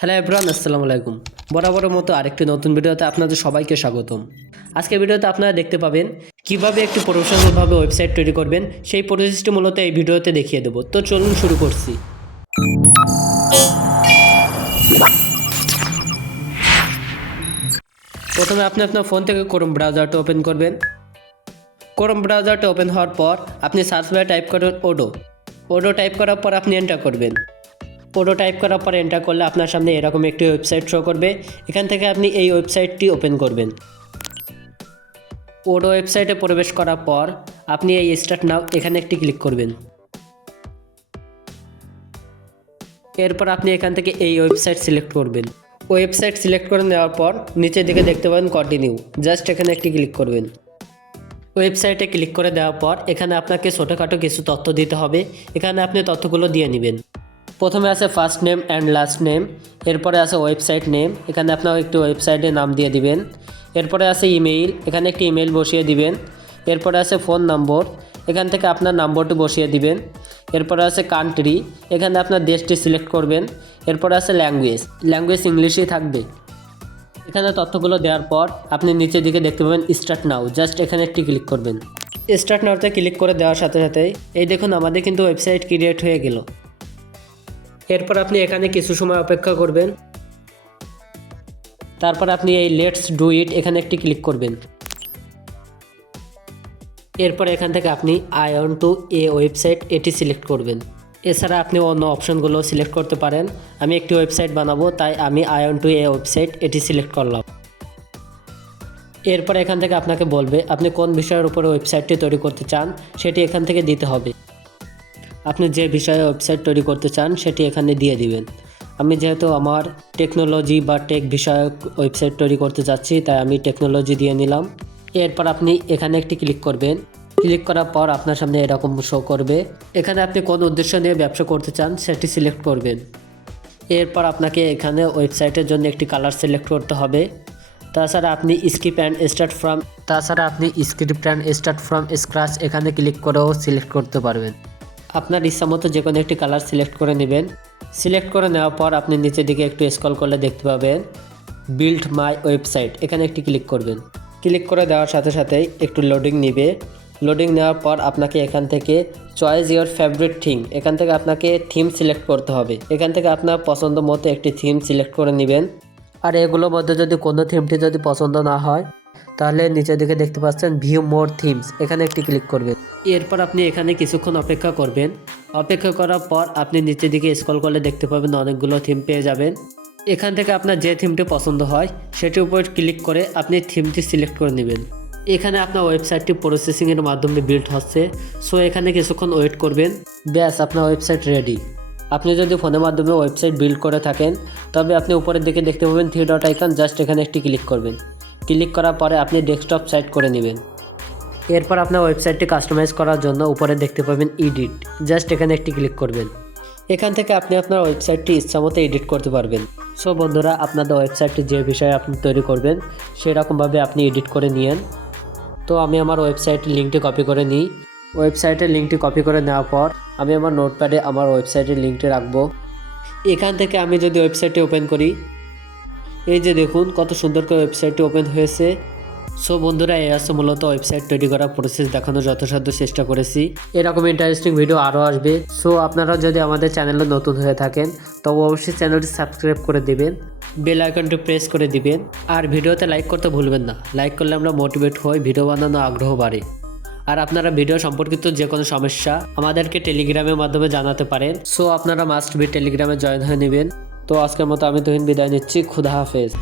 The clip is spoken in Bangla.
হ্যালো এভরিওয়ান, আসসালামু আলাইকুম। বরাবরের মতো আরেকটি নতুন ভিডিওতে আপনাদের সবাইকে স্বাগতম। আজকের ভিডিওতে আপনারা দেখতে পাবেন কিভাবে একটি প্রফেশনালভাবে ওয়েবসাইট তৈরি করবেন, সেই প্রসেসটি মূলত এই ভিডিওতে দেখিয়ে দেবো। তো চলুন শুরু করছি। প্রথমে আপনি আপনার ফোন থেকে ক্রোম ব্রাউজারটা ওপেন করবেন। ক্রোম ব্রাউজারটা ওপেন হওয়ার পর আপনি সার্চ বারে টাইপ করবেন ওডো টাইপ করার পর আপনি এন্টার করবেন। ওডো টাইপ করার পর এন্টার করলে আপনার সামনে এরকম একটি ওয়েবসাইট শো করবে। এখান থেকে আপনি এই ওয়েবসাইটটি ওপেন করবেন। ওডো ওয়েবসাইটে প্রবেশ করার পর আপনি এই স্টার্ট নাও এখানে একটি ক্লিক করবেন। এরপর আপনি এখান থেকে এই ওয়েবসাইট সিলেক্ট করবেন। ওয়েবসাইট সিলেক্ট করে নেওয়ার পর নিচের দিকে দেখতে পাবেন কন্টিনিউ, জাস্ট এখানে একটি ক্লিক করবেন। ওয়েবসাইটে ক্লিক করে দেওয়ার পর এখানে আপনাকে ছোটোখাটো কিছু তথ্য দিতে হবে। এখানে আপনি তথ্যগুলো দিয়ে নেবেন। প্রথমে আছে first name and last name, এরপরে আছে ওয়েবসাইট নেম, এখানে আপনার একটি ওয়েবসাইটের নাম দিয়ে দিবেন। এরপরে আছে ইমেইল, এখানে একটি ইমেইল বসিয়ে দিবেন। এরপরে আছে ফোন নম্বর, এখান থেকে আপনার নম্বরটি বসিয়ে দিবেন। এরপরে আছে কান্ট্রি, এখানে আপনার দেশটি সিলেক্ট করবেন। এরপরে আছে ল্যাঙ্গুয়েজ ইংলিশই থাকবে। এখানে তথ্যগুলো দেওয়ার পর আপনি নিচের দিকে দেখতে পাবেন স্টার্ট নাও, জাস্ট এখানে একটি ক্লিক করবেন। স্টার্ট নাওতে ক্লিক করে দেওয়ার সাথে সাথে এই দেখুন আমাদের কিন্তু ওয়েবসাইট ক্রিয়েট হয়ে গেল। এরপর আপনি এখানে কিছু সময় অপেক্ষা করবেন। তারপর আপনি এই লেটস ডু ইট এখানে একটি ক্লিক করবেন। এরপর এখান থেকে আপনি I want to A website এটি সিলেক্ট করবেন। এছাড়া আপনি অন্য অপশনগুলো সিলেক্ট করতে পারেন। আমি একটি ওয়েবসাইট বানাবো, তাই আমি I want to A website এটি সিলেক্ট করলাম। এরপর এখান থেকে আপনাকে বলবে আপনি কোন বিষয়ের উপরে ওয়েবসাইটটি তৈরি করতে চান, সেটি এখান থেকে দিতে হবে। আপনি যে বিষয়ে ওয়েবসাইট তৈরি করতে চান সেটি এখানে দিয়ে দিবেন। আমি যেহেতু আমার টেকনোলজি বা টেক বিষয়ক ওয়েবসাইট তৈরি করতে চাচ্ছি, তাই আমি টেকনোলজি দিয়ে নিলাম। এরপর আপনি এখানে একটি ক্লিক করবেন। ক্লিক করার পর আপনার সামনে এরকম শো করবে। এখানে আপনি কোন উদ্দেশ্য নিয়ে ব্যবসা করতে চান সেটি সিলেক্ট করবেন। এরপর আপনাকে এখানে ওয়েবসাইটের জন্য একটি কালার সিলেক্ট করতে হবে। তাছাড়া আপনি script and start from scratch এখানে ক্লিক করেও সিলেক্ট করতে পারবেন। আপনার ইচ্ছা মতো যে কোনো একটি কালার সিলেক্ট করে নেবেন। সিলেক্ট করে নেওয়ার পর আপনি নিচের দিকে একটু স্ক্রল করলে দেখতে পাবেন বিল্ড মাই ওয়েবসাইট, এখানে একটি ক্লিক করবেন। ক্লিক করে দেওয়ার সাথে সাথেই একটু লোডিং নেবে। লোডিং নেওয়ার পর আপনাকে এখান থেকে চয়েস ইওর ফেভারিট থিম, এখান থেকে আপনাকে থিম সিলেক্ট করতে হবে। এখান থেকে আপনার পছন্দ মতো একটি থিম সিলেক্ট করে নেবেন। আর এগুলোর মধ্যে যদি কোনো থিমটি যদি পছন্দ না হয়, তাহলে নিচের দিকে দেখতে পাচ্ছেন ভিউ মোর থিমস, এখানে একটি ক্লিক করবেন। এরপর আপনি এখানে কিছুক্ষণ অপেক্ষা করবেন। অপেক্ষা করার পর আপনি নিচের দিকে স্ক্রল করলে দেখতে পাবেন অনেকগুলো থিম পেয়ে যাবেন। এখান থেকে আপনার যে থিমটি পছন্দ হয় সেটির উপর ক্লিক করে আপনি থিমটি সিলেক্ট করে নেবেন। এখানে আপনার ওয়েবসাইটটি প্রসেসিংয়ের মাধ্যমে বিল্ড হচ্ছে, সো এখানে কিছুক্ষণ ওয়েট করবেন। ব্যাস, আপনার ওয়েবসাইট রেডি। আপনি যদি ফোনের মাধ্যমে ওয়েবসাইট বিল্ড করে থাকেন, তবে আপনি উপরের দিকে দেখতে পাবেন 3 ডট আইকন, জাস্ট এখানে একটি ক্লিক করবেন। ক্লিক করার পরে আপনি ডেস্কটপ সাইট করে নেবেন। এরপর আপনার ওয়েবসাইটটি কাস্টমাইজ করার জন্য উপরে দেখতে পাবেন এডিট, জাস্ট এখানে একটি ক্লিক করবেন। এখান থেকে আপনি আপনার ওয়েবসাইটটি ইচ্ছামতো এডিট করতে পারবেন। সো বন্ধুরা, আপনাদের ওয়েবসাইটটি যে বিষয়ে আপনি তৈরি করবেন সেরকমভাবে আপনি এডিট করে নিয়েন। তো আমি আমার ওয়েবসাইটের লিঙ্কটি কপি করে নিই। ওয়েবসাইটের লিঙ্কটি কপি করে নেওয়ার পর আমি আমার নোটপ্যাডে আমার ওয়েবসাইটের লিঙ্কটি রাখবো। এখান থেকে আমি যদি ওয়েবসাইটটি ওপেন করি, এই যে দেখুন কত সুন্দর করে ওয়েবসাইটটি ওপেন হয়েছে। সো বন্ধুরা, এই আছে মূলত ওয়েবসাইট তৈরি করার প্রসেস দেখানোর যথাসাধ্য চেষ্টা করেছি। এরকম ইন্টারেস্টিং ভিডিও আরও আসবে। সো আপনারা যদি আমাদের চ্যানেলে নতুন হয়ে থাকেন তবে অবশ্যই চ্যানেলটি সাবস্ক্রাইব করে দিবেন, বেল আইকনটি প্রেস করে দিবেন, আর ভিডিওতে লাইক করতে ভুলবেন না। লাইক করলে আমরা মোটিভেট হই, ভিডিও বানানোর আগ্রহ বাড়ে। আর আপনারা ভিডিও সম্পর্কিত যে কোনো সমস্যা আমাদেরকে টেলিগ্রামের মাধ্যমে জানাতে পারেন। সো আপনারা মাস্ট বি টেলিগ্রামে জয়েন হয়ে নেবেন। তো আজকের মতো আমি তুহিন বিদায় নিচ্ছি। খুদা হাফেজ।